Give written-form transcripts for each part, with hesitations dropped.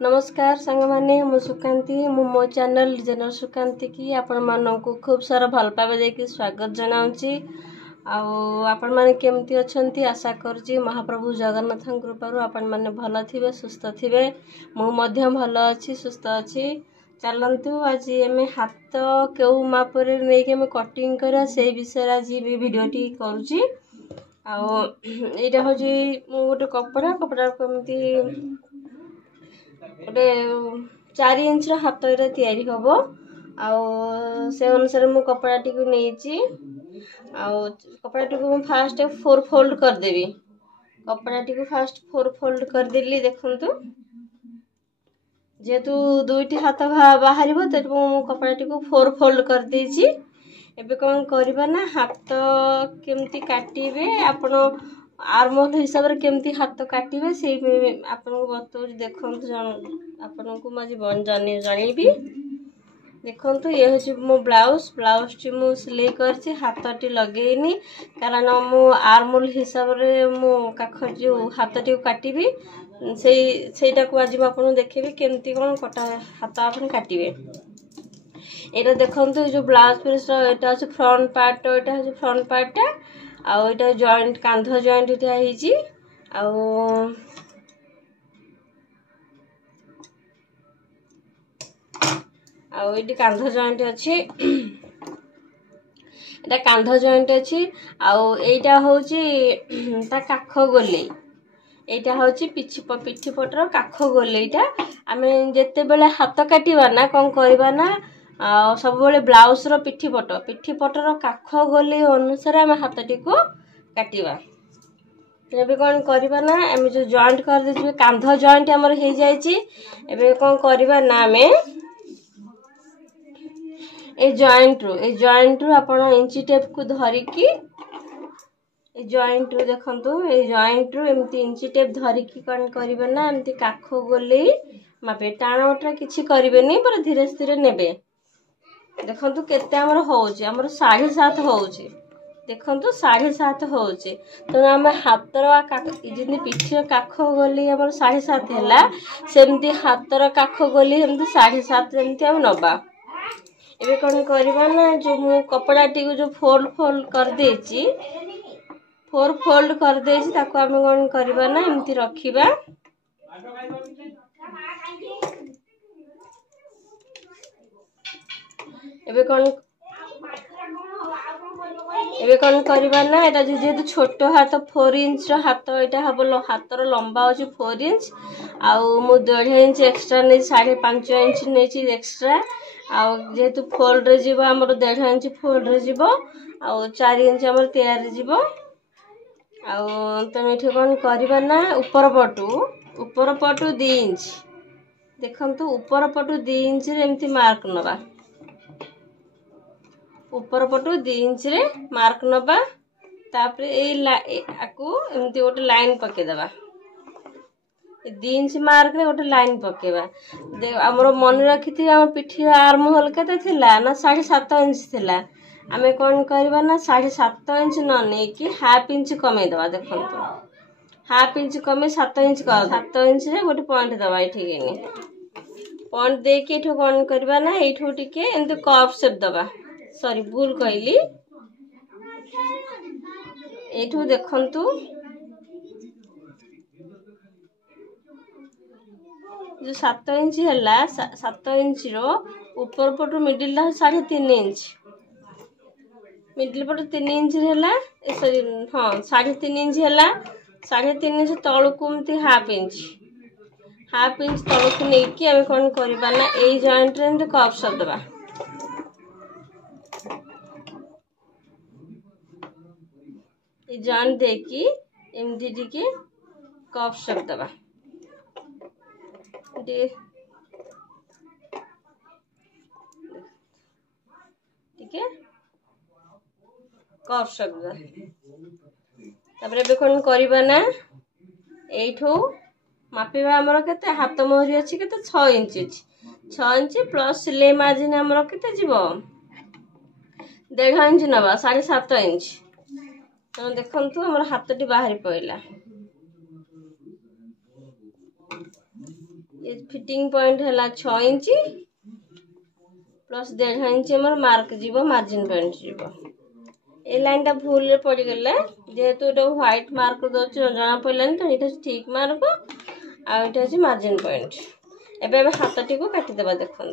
नमस्कार सांग माने मु सुकांती मो चैनल डिजाइनर सुकांती की आपण मानक खूब सारा भल पाइबा देकी स्वागत जनाऊँची। आपण माने केमती अछंती आशा करजी महाप्रभु जगन्नाथ कृपारू आपण माने भल थिबे सुस्थ थिबे। मु मध्य भल अछि सुस्थ अछि। चलंतु आज एमे हाथ केउ मापरे नै के मैं कटिंग करा से विषय आज भी वीडियोटी करूची। एटा होजी मु गोटे कपड़ा केमती गोटे 4 इंच हाथ तैयारी हम से अनुसार मु कपड़ाटी को नहीं कपड़ाटी को फास्ट 4 फोल्ड करदेवी। कपड़ाटी को फास्ट 4 फोल्ड करदेली देखंतु जेहेतु दुईटी हाथ बाहर मु कपड़ाटी को 4 फोल्ड कर देछि। एबे कौन करबा ना हाथ केमती काटिबे आपण आर्मोल हिसाब रे केमती हाथ काटिबे से आपण को बतो देखंतु आपण को माजी बन जानिबी। देखंतु ये होची मो ब्लाउज टी मु सिलाई करछि हाथटी लगेनी कारण मु आर्मोल हिसाब रे मु काख जो हाथटी काटिबी सेटा को आज आपण देखिबी केमती कोन कटा हाथ आपण काटिबे। एटा देखंतु जो ब्लाउज पीस एटा अछि फ्रंट पार्ट एटा अछि फ्रंट पार्ट आ एटा जॉइंट कांध जॉइंट एटा हिची एटी कांध जॉइंट अछि एटा कांध जॉइंट अछि एटा होची ता काख गोले एटा होची पिठी पटर काख गोलेटा आमे जेते बेले हाथ काटिबा ना कोन करबा ना सब बेले ब्लाउज रो पिठी पटर काख गोले अनुसार आमे हाथटी को काटिबा। एबे कोन करबा ना आमे जो जॉइंट कर देछि कांध जॉइंट हमर हे जायछि। एबे कोन करबा ना आमे ए जॉइंट रो आपण इंची टेप को धरि की ए जॉइंट रो देखंतु ए जॉइंट रो एमती इंची टेप धरि की कोन करबा ना एमती काख गोले मापे टाणा उठा किछि करबेनी पर धीरे धीरे नेबे। देखंतु केते हमर होउची हमर 7.5 होउची देखंतु 7.5 होउची तो हम हाथर जिनि पिठी काख गोली हमर 7.5 हैला सेमती हाथर काख गोली हमती 7.5 जेमती हम नबा। एबे कोन करबा ना जो मु कपड़ाटी को जो 4 फोल्ड कर देछि ताको हम कोन करबा ना एमती रखिबा। एबे कोन करबा ना एटा जेहेतु छोट हाथ 4 इंच रो हाथ एटा हबलो हाथर लंबा होची 4 इंच मु 1.5 इंच एक्स्ट्रा नै 5.5 इंच नेची एक्स्ट्रा जेहेतु फोल्ड रे जीवो हमर 1.5 इंच फोल्ड रे जीवो 4 इंच हमर तैयार रे जीवो तमे एठी कोन करबा ना ऊपर पटु 2 इंच देखंतु ऊपर पटु 2 इंच रे एमती मार्क नबा। ऊपर पटु 2 इंच रे मार्क नबा तापरे ए आकु एमती गोटे लाइन पके देबा। 2 इंच मार्क रे गोटे लाइन पकेबा। हमर मन रखिथि हम पिठी आर्म होल केते थिला ना 7.5 इंच थिला आमे कोन करबा ना 7.5 इंच न नै कि हाफ इंच कमे देबा। देखंतु हाफ इंच कमे 7 इंच कर 7 इंच रे गोटे पॉइंट देबा एठी गेनी पॉइंट दे के एठो कोन करबा ना एठो टिके एंत कर्व शेप देबा। सॉरी भूल कहली एठो देखंतु जो 7 इंच हैला 7 इंच रो ऊपर पटो मिडिल ला 3.5 इंच मिडिल पटो 3 इंच हैला सॉरी हां 3.5 इंच हैला 3.5 इंच तळु कुमती हाफ इंच तळु को नै कि हम कोन करबा ना ए जॉइंट रे कर्व शेप देबा। ए जॉइंट देखि एमती टिके कर्व शेप देबा टिके कर्व शेप देबा। तापरे बे कोन करबा ना एठो मापिबा हमर केते हाथ मोहरी अछि केते 6 इंच अछि 6 इंच प्लस सिलाई मार्जिन हमर केते जीवो 1.5 इंच नबा 7.5 इंच तो देखंतु हमर हाथटी बाहरी पइला ये फिटिंग पॉइंट है 6 इंच प्लस 1.5 इंच मोर मार्क जीव मार्जिन पॉइंट जीव ए लाइन टा भूल पड़ गला जेहेतु ये व्हाइट मार्क दौर जना पड़ानी तो ये ठीक मार्क आटा हूँ मार्जिन पॉइंट एवं हाथ टी को काटिदेबा देखो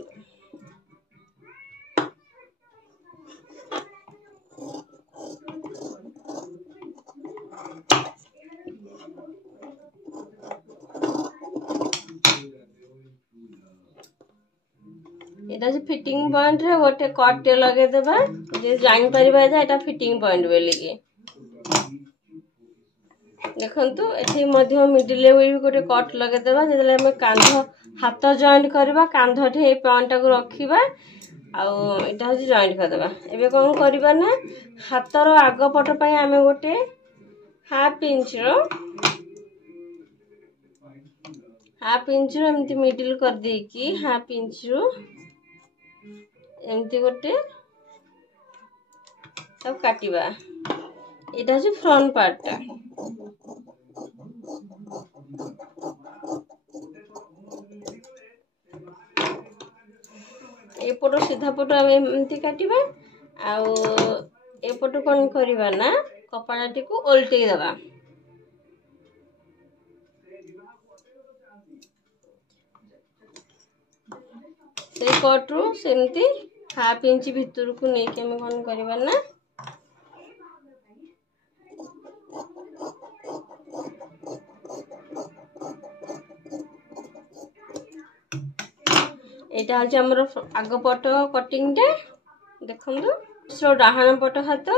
एटा जे फिटिंग पॉइंट रे गोटे कट टे लगे देबा जे जानि परिबा जे एटा फिटिंग पॉइंट बोली के देखंतु एठी मध्य मिडिल ले भी गोटे कट लगे देबा जेले हम कांध हाथ जॉइंट करबा कांध ठे पॉइंट को रखिबा आ एटा हजे जॉइंट कर देबा एबे कोन करबा ना हाथ रो आग पट पई हमें गोटे हाफ इंच रो एमती मिडिल कर दे की हाफ इंच रो एमती गोटे सब काटिबा एटा हजे फ्रंट पार्ट टा एपटो सीधा पटो आम एमती काटिबा आउ एपटो कौन करबा ना कपड़ा टी को ओल्टे देबा से कटरू सेमती हाफ इंच भितर को नहीं के हमें कौन करबा ना एटा हजे हमर आग पट कटिंग टे देखंतु डाहाण पट हाथ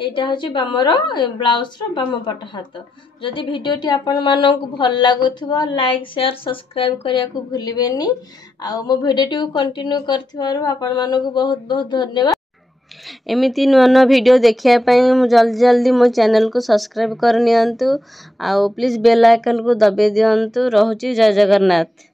एटा हजे बामर ब्लाउज रो बाम पट हाथ जदि वीडियो टी आपण मानक भल लागुथबो लाइक शेयर सब्सक्राइब करिया को भूलिबेनी आ मो वीडियो टी कंटिन्यू करथिबारु आपण मानक बहुत बहुत धन्यवाद एमिति नवा वीडियो देखिया पई जल्दी जल्दी मो चैनल को सब्सक्राइब कर नियंतु आ प्लीज बेल आइकन को दबे दियंतु रहउची जय जगन्नाथ।